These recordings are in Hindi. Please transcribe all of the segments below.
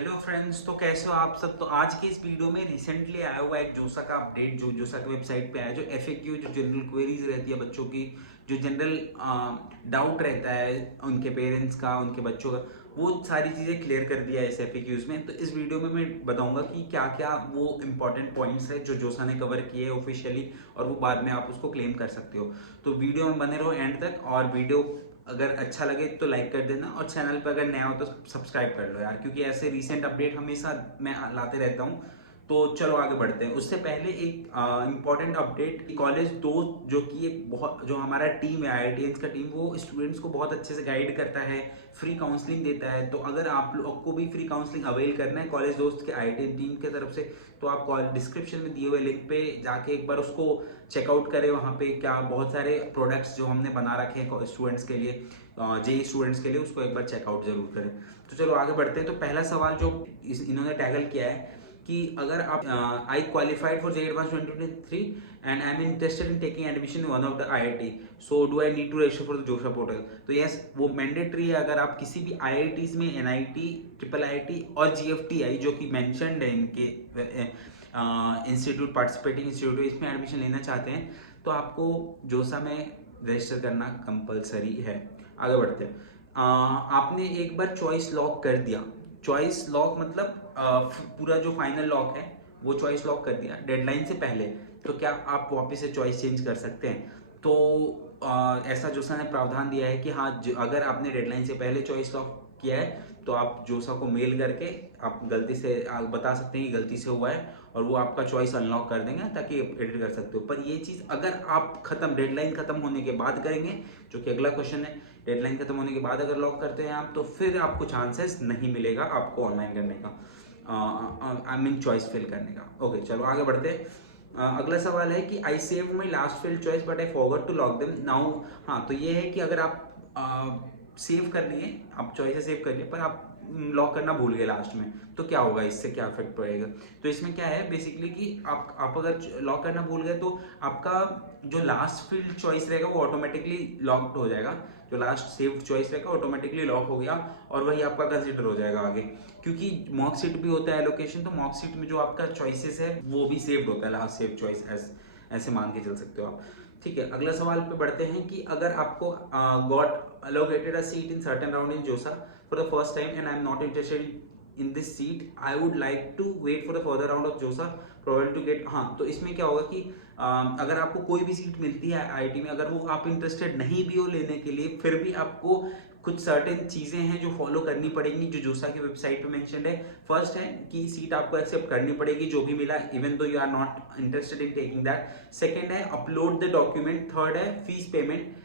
हेलो फ्रेंड्स, तो कैसे हो आप सब। तो आज की इस वीडियो में रिसेंटली आया हुआ एक जोसा का अपडेट जो जोसा की वेबसाइट पे आया, जो एफएक्यू, जो जनरल क्वेरीज रहती है बच्चों की, जो जनरल डाउट रहता है उनके पेरेंट्स का, उनके बच्चों का, वो सारी चीज़ें क्लियर कर दिया है इस एफएक्यूज में। तो इस वीडियो में मैं बताऊंगा कि क्या क्या वो इंपॉर्टेंट पॉइंट्स है जो जोसा ने कवर किए हैं ऑफिशियली, और वो बाद में आप उसको क्लेम कर सकते हो। तो वीडियो में बने रहो एंड तक, और वीडियो अगर अच्छा लगे तो लाइक कर देना, और चैनल पर अगर नया हो तो सब्सक्राइब कर लो यार, क्योंकि ऐसे रीसेंट अपडेट हमेशा मैं लाते रहता हूँ। तो चलो आगे बढ़ते हैं। उससे पहले एक इम्पॉर्टेंट अपडेट, कॉलेज दो जो कि एक बहुत, जो हमारा टीम है आईआईटीएंस का टीम, वो स्टूडेंट्स को बहुत अच्छे से गाइड करता है, फ्री काउंसलिंग देता है। तो अगर आप लोग को भी फ्री काउंसलिंग अवेल करना है कॉलेज दोस्त के आईआईटीएन टीम की तरफ से, तो आप डिस्क्रिप्शन में दिए हुए लिंक पे जाके एक बार उसको चेकआउट करें। वहाँ पे क्या बहुत सारे प्रोडक्ट्स जो हमने बना रखे हैं स्टूडेंट्स के लिए, जेई स्टूडेंट्स के लिए, उसको एक बार चेकआउट जरूर करें। तो चलो आगे बढ़ते हैं। तो पहला सवाल जो इन्होंने टैगल किया है कि अगर आप I qualified for JEE advance 2023 and I am interested in taking admission in one of the IIT, so do I need to register for the JoSAA portal. तो यस, वो मैंडेटरी है। अगर आप किसी भी आईआईटीज में, एनआईटी, ट्रिपल आईटी और जीएफटीआई जो कि मैंशनड है इनके इंस्टीट्यूट, पार्टिसिपेटिंग इंस्टीट्यूट, इसमें एडमिशन लेना चाहते हैं, तो आपको जोसा में रजिस्टर करना कंपलसरी है। आगे बढ़ते हैं। आपने एक बार चॉइस लॉक कर दिया, चॉइस लॉक मतलब पूरा जो फाइनल लॉक है वो चॉइस लॉक कर दिया डेडलाइन से पहले, तो क्या आप वापस से चॉइस चेंज कर सकते हैं? तो ऐसा जोसा ने प्रावधान दिया है कि हाँ, अगर आपने डेडलाइन से पहले चॉइस लॉक किया है तो आप जोसा को मेल करके आप गलती से आप बता सकते हैं कि गलती से हुआ है, और वो आपका चॉइस अनलॉक कर देंगे ताकि एडिट कर सकते हो। पर ये चीज़ अगर आप डेडलाइन खत्म होने के बाद करेंगे, जो कि अगला क्वेश्चन है, डेडलाइन खत्म होने के बाद अगर लॉक करते हैं आप, तो फिर आपको चांसेस नहीं मिलेगा आपको ऑनलाइन करने का, आई मीन चॉइस फिल करने का। ओके, चलो आगे बढ़ते हैं। अगला सवाल है कि I save my last filled choice but I forgot to lock them now. हाँ, तो ये है कि अगर आप सेव कर लिए, आप चॉइस सेव कर लिए, पर आप लॉक करना भूल गए लास्ट में, तो क्या होगा, इससे क्या इफेक्ट पड़ेगा? तो इसमें क्या है बेसिकली कि आप अगर लॉक करना भूल गए तो आपका जो लास्ट फील्ड चॉइस रहेगा वो ऑटोमेटिकली लॉक्ड हो जाएगा, जो लास्ट सेव्ड चॉइस रहेगा ऑटोमेटिकली लॉक हो गया, और वही आपका कंसिडर हो जाएगा आगे। क्योंकि मॉक सीट भी होता है एलोकेशन, तो मॉक सीट में जो आपका चॉइसेस है वो भी सेव्ड होता है, लास्ट सेव चॉइस, ऐसे मान के चल सकते हो आप। ठीक है, अगला सवाल पे बढ़ते हैं कि अगर आपको got allocated a seat in certain round in JoSAA for the first time and I am not interested in this seat, I would like to wait for the further round of JoSAA provide to get. हाँ, तो इसमें क्या होगा कि अगर आपको कोई भी सीट मिलती है आईआईटी में, अगर वो आप इंटरेस्टेड नहीं भी हो लेने के लिए, फिर भी आपको कुछ सर्टेन चीज़ें हैं जो फॉलो करनी पड़ेंगी, जो जोसा की वेबसाइट पे मेंशन्ड है। फर्स्ट है कि सीट आपको एक्सेप्ट करनी पड़ेगी जो भी मिला, even though you are not interested in taking that. Second है अपलोड द डॉक्यूमेंट। थर्ड है फीस पेमेंट।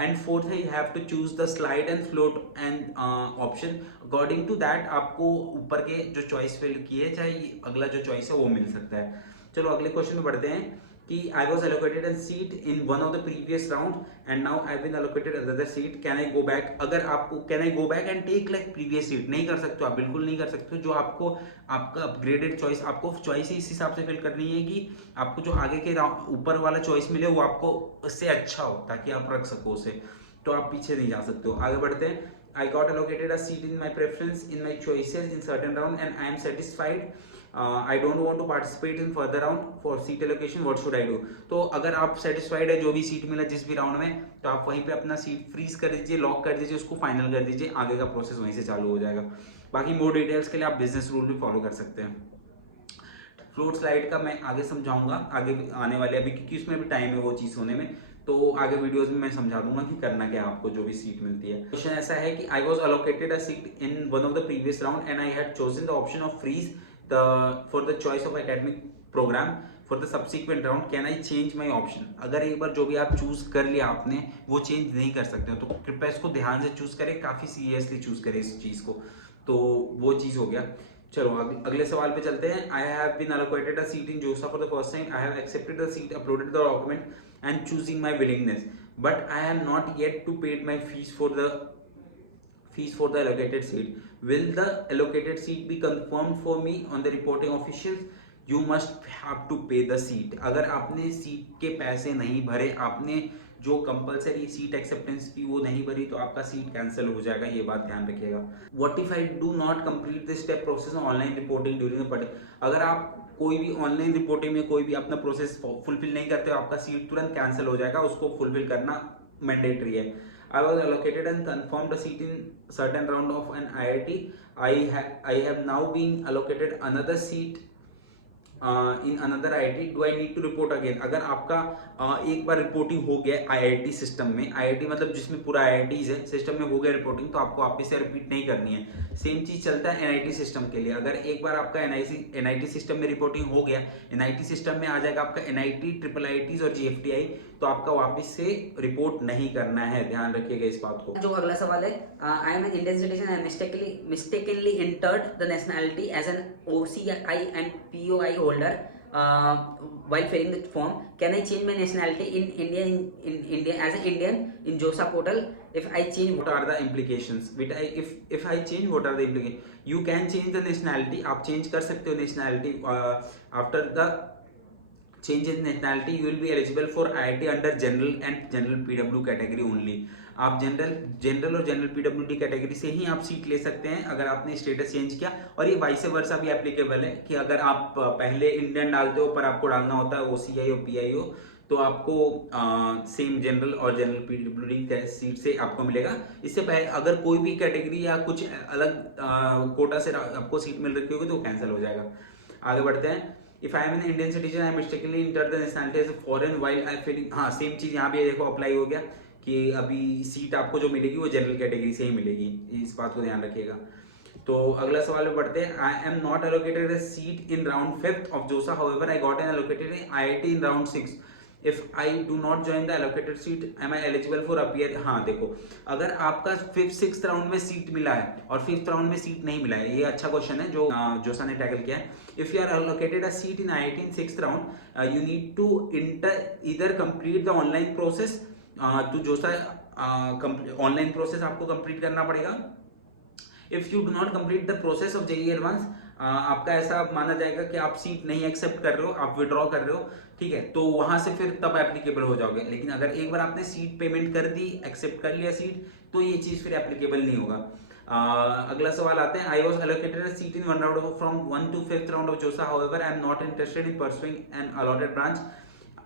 एंड फोर्थ है you have to choose the slide and float and option. According to that आपको ऊपर के जो चॉइस फिल किए, चाहे अगला जो चॉइस है वो मिल सकता है। चलो अगले क्वेश्चन में बढ़ते हैं कि I was allocated a seat in one of the previous round and now I been allocated other seat, can I go back? अगर आपको can I go back and take like previous seat, नहीं कर सकते हो आप, बिल्कुल नहीं कर सकते हो। जो आपको आपका अपग्रेडेड चॉइस, आपको चॉइस ही इस हिसाब से फिल करनी है कि आपको जो आगे के ऊपर वाला चॉइस मिले वो आपको उससे अच्छा हो, ताकि आप रख सको उसे। तो आप पीछे नहीं जा सकते हो। आगे बढ़ते हैं। I got allocated a seat in my preference in my choices in certain round and I am satisfied. I don't want to participate in further round for seat allocation. What should I do? तो अगर आप satisfied है जो भी सीट मिला जिस भी राउंड में, तो आप वहीं पे अपना सीट फ्रीज कर दीजिए, लॉक कर दीजिए, उसको फाइनल कर दीजिए, आगे का प्रोसेस वहीं से चालू हो जाएगा। बाकी मोर डिटेल्स के लिए आप बिजनेस रूल भी फॉलो कर सकते हैं। फ्लोट स्लाइड का मैं आगे समझाऊंगा, आगे आने वाले, अभी क्योंकि उसमें भी टाइम है वो चीज़ होने में, तो आगे वीडियोस में मैं समझा दूंगा कि करना क्या है आपको जो भी सीट मिलती है। क्वेश्चन ऐसा है कि I was allocated a seat in one of the previous round and I had chosen the option of freeze the for the choice of academic programme for the subsequent round, can I change my option? अगर एक बार जो भी आप चूज कर लिया आपने, वो चेंज नहीं कर सकते हो, तो कृपया इसको ध्यान से चूज करें, काफी सीरियसली चूज करें इस चीज को। तो वो चीज हो गया। चलो अगले सवाल पे चलते हैं। I have been allocated a seat in JOSA for the first time. I have accepted the seat, uploaded the document and choosing my willingness, but I am not yet to paid my fees for the allocated seat. Will the allocated seat be confirmed for me on the reporting officials? You must have to pay the seat. अगर आपने सीट के पैसे नहीं भरे, आपने जो कंपलसरी सीट एक्सेप्टेंस की वो नहीं भरी तो आपका सीट कैंसिल हो जाएगा, ये बात ध्यान रखिएगा। What if I do not complete this step process online reporting during the पढ़े, अगर आप कोई भी ऑनलाइन रिपोर्टिंग में कोई भी अपना प्रोसेस फुलफिल नहीं करते हो, आपका सीट तुरंत कैंसिल हो जाएगा, उसको फुलफिल करना मैंडेटरी है। I was allocated and confirmed a seat in certain round of an IIT. I have now been allocated another seat in another IIT. Do I need to report again? अगर आपका एक बार रिपोर्टिंग हो गया IIT सिस्टम में, IIT मतलब जिसमें पूरा IITs है सिस्टम में हो गया रिपोर्टिंग, तो आपको वापस से रिपीट नहीं करनी है। सेम चीज चलता है NIT सिस्टम के लिए। अगर एक बार आपका NIT सिस्टम में रिपोर्टिंग हो गया, NIT सिस्टम में आ जाएगा आपका NIT, IIITs और GFTI, तो आपका वापस से रिपोर्ट नहीं करना है, ध्यान रखिएगा इस बात को। जो अगला सवाल है, I am an Indian citizen and mistakenly entered the nationality as an OCI and POI holder while filling the form. Can I change my nationality in India as an Indian in JOSA portal? If I change, what are the implications? If I change, what are the implications? You can change the nationality. आप change कर सकते हो nationality. After the change in nationality, you will be eligible for IIT under general and general PW category only. आप जनरल और जनरल PWD कैटेगरी से ही आप सीट ले सकते हैं अगर आपने स्टेटस चेंज किया। और ये वाइस वर्सा भी एप्लीकेबल है कि अगर आप पहले इंडियन डालते हो पर आपको डालना होता है OCI और PIO, तो आपको सेम जनरल और जनरल PWD सीट से आपको मिलेगा। इससे पहले अगर कोई भी कैटेगरी या कुछ अलग कोटा से आपको सीट मिल रही होगी तो कैंसिल हो जाएगा। आगे बढ़ते हैं। If I am an Indian citizen I mistakenly enter the nationality as foreign while I feeling, हाँ सेम चीज यहाँ भी देखो अप्लाई हो गया कि अभी सीट आपको जो मिलेगी वो जनरल कैटेगरी से ही मिलेगी, इस बात को ध्यान रखिएगा। तो अगला सवाल में बढ़ते हैं। I am not allocated a seat in round 5th of JoSAA, however I got an allocated in IIT in round 6. If I do not join the allocated seat am I eligible for appear? हाँ देखो, अगर आपका 5th-6th राउंड में सीट मिला है और 5th राउंड में सीट नहीं मिला है, ये अच्छा क्वेश्चन है जो जोसा ने टैकल किया है। If you are allocated a seat in IIT in 6th round, you need to either complete the online process, तो जोसा ऑनलाइन प्रोसेस आपको कंप्लीट करना पड़ेगा। If you do not complete the process of JEE advance, आपका ऐसा माना जाएगा कि आप सीट नहीं एक्सेप्ट कर रहे हो, आप विड्रॉ कर रहे हो, ठीक है, तो वहां से फिर तब एप्लीकेबल हो जाओगे। लेकिन अगर एक बार आपने सीट पेमेंट कर दी, एक्सेप्ट कर लिया सीट, तो ये चीज फिर एप्लीकेबल नहीं होगा। अगला सवाल आते हैं। I was allocated a seat in 1 round from 1 to 5th round of JoSAA, however I am not interested in pursuing an allotted branch.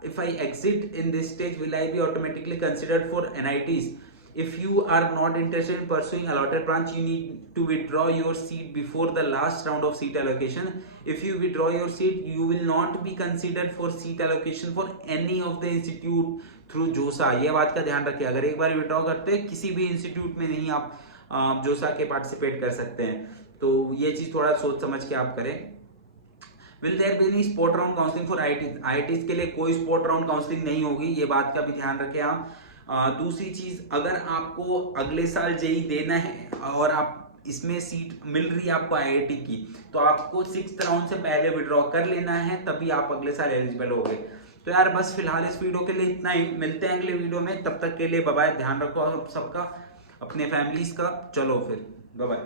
If I exit in this stage, will I be automatically considered for NITs? If you are not interested in pursuing allotted branch, you need to withdraw your seat before the last round of seat allocation. If you withdraw your seat, you will not be considered for seat allocation for any of the institute through JOSA. ये बात का ध्यान रखिए, अगर एक बार विड्रॉ करते हैं किसी भी इंस्टीट्यूट में नहीं आप JOSA के पार्टिसिपेट कर सकते हैं। तो ये चीज थोड़ा सोच समझ के आप करें। Will there be any sport round counselling for IITs के लिए कोई स्पोर्ट राउंड काउंसलिंग नहीं होगी, ये बात का भी ध्यान रखें आप। दूसरी चीज, अगर आपको अगले साल JEE देना है और आप इसमें सीट मिल रही है आपको IIT की, तो आपको 6th राउंड से पहले विड्रॉ कर लेना है, तभी आप अगले साल एलिजिबल होगे। तो यार बस फिलहाल इस वीडियो के लिए इतना ही, मिलते हैं अगले वीडियो में, तब तक के लिए बाय बाय। ध्यान रखो आप सबका, अपने फैमिलीज का। चलो फिर बाय बाय।